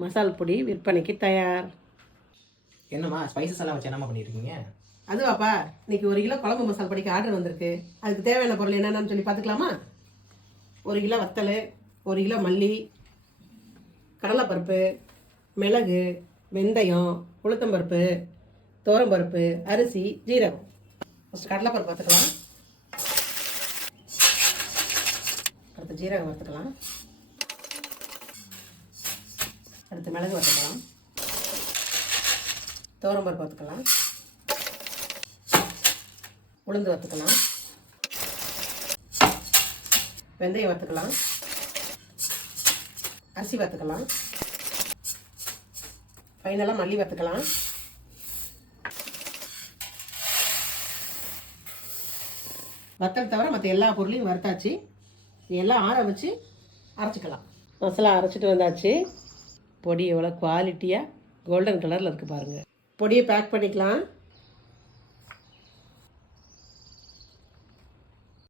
மசால் பொடி விற்பனைக்கு தயார். என்னம்மா ஸ்பைசஸ் எல்லாம் வச்சு என்னம்மா பண்ணியிருக்கீங்க? அதுவாப்பா, இன்னைக்கு 1 கிலோ குழம்பு மசால் பொடிக்கு ஆர்டர் வந்திருக்கு. அதுக்கு தேவையான பொருள் என்னென்னு சொல்லி பார்த்துக்கலாமா? 1 கிலோ வத்தல், 1 கிலோ மல்லி, கடலைப்பருப்பு, மிளகு, வெந்தயம், உளுத்தம்பருப்பு, துவரம்பருப்பு, அரிசி, ஜீரகம். ஃபஸ்ட்டு கடலைப்பருப்பு பார்த்துக்கலாம். அடுத்து ஜீரகம் வறுத்துக்கலாம். அடுத்து மிளகு வறுத்துக்கலாம். துவரம்பருப்பு வறுத்துக்கலாம். உளுந்து வறுத்துக்கலாம். வெந்தயம் வறுத்துக்கலாம். அரிசி வறுத்துக்கலாம். ஃபைனலாக மல்லி வறுத்துக்கலாம். வத்தல் தவிர மற்ற எல்லா பொருளையும் வறுத்தாச்சு. எல்லாம் ஆற வச்சு அரைச்சிக்கலாம். மசாலா அரைச்சிட்டு வந்தாச்சு. பொடி எவ்வளோ குவாலிட்டியாக கோல்டன் கலரில் இருக்குது பாருங்கள். பொடியை பேக் பண்ணிக்கலாம்.